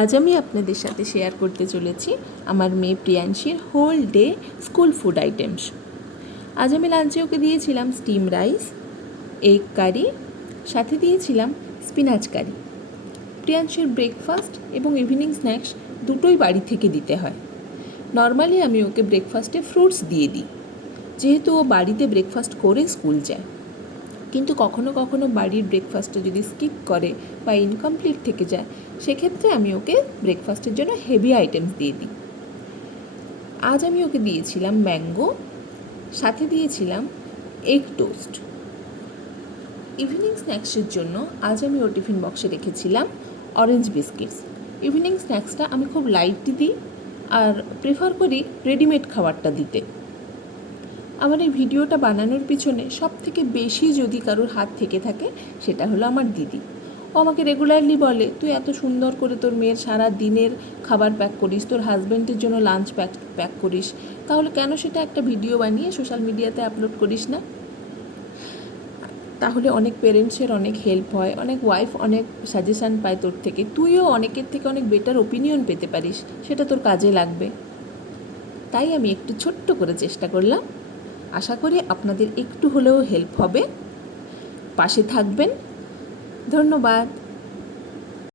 আজ আমি আপনাদের সাথে শেয়ার করতে চলেছি আমার মেয়ে প্রিয়াংশীর whole day school food items. আজ আমি লাঞ্চে ওকে দিয়েছিলাম স্টিম রাইস, এগ কারি, সাথে দিয়েছিলাম স্পিনাচ কারি। প্রিয়াংশীর ব্রেকফাস্ট এবং ইভিনিং স্ন্যাক্স দুটোই বাড়ি থেকে দিতে হয়। নর্মালি আমি ওকে ব্রেকফাস্টে ফ্রুটস দিয়ে দিই, যেহেতু ও বাড়িতে ব্রেকফাস্ট করে স্কুল যায়। কিন্তু কখনো কখনো বাড়ির ব্রেকফাস্টে যদি স্কিপ করে বা ইনকমপ্লিট থেকে যায়, সেক্ষেত্রে আমি ওকে ব্রেকফাস্টের জন্য হেভি আইটেমস দিয়ে দিই। আজ আমি ওকে দিয়েছিলাম ম্যাঙ্গো, সাথে দিয়েছিলাম এগ টোস্ট। ইভিনিং স্ন্যাক্সের জন্য আজ আমি ওর টিফিন বক্সে রেখেছিলাম অরেঞ্জ বিস্কিটস। ইভিনিং স্ন্যাক্সটা আমি খুব লাইট দিই আর প্রেফার করি রেডিমেড খাবারটা দিতে। আমার এই ভিডিওটা বানানোর পিছনে সবথেকে বেশি যদি কারোর হাত থেকে থাকে, সেটা হলো আমার দিদি। ও আমাকে রেগুলারলি বলে, তুই এত সুন্দর করে তোর মেয়ের সারা দিনের খাবার প্যাক করিস, তোর হাজব্যান্ডের জন্য লাঞ্চ প্যাক করিস, তাহলে কেন সেটা একটা ভিডিও বানিয়ে সোশ্যাল মিডিয়াতে আপলোড করিস না? তাহলে অনেক পেরেন্টসের অনেক হেল্প হয়, অনেক ওয়াইফ অনেক সাজেশান পায় তোর থেকে, তুইও অনেকের থেকে অনেক বেটার ওপিনিয়ন পেতে পারিস, সেটা তোর কাজে লাগবে। তাই আমি একটু ছোট্ট করে চেষ্টা করলাম। আশা করি আপনাদের একটু হলেও হেল্প হবে। পাশে থাকবেন। ধন্যবাদ।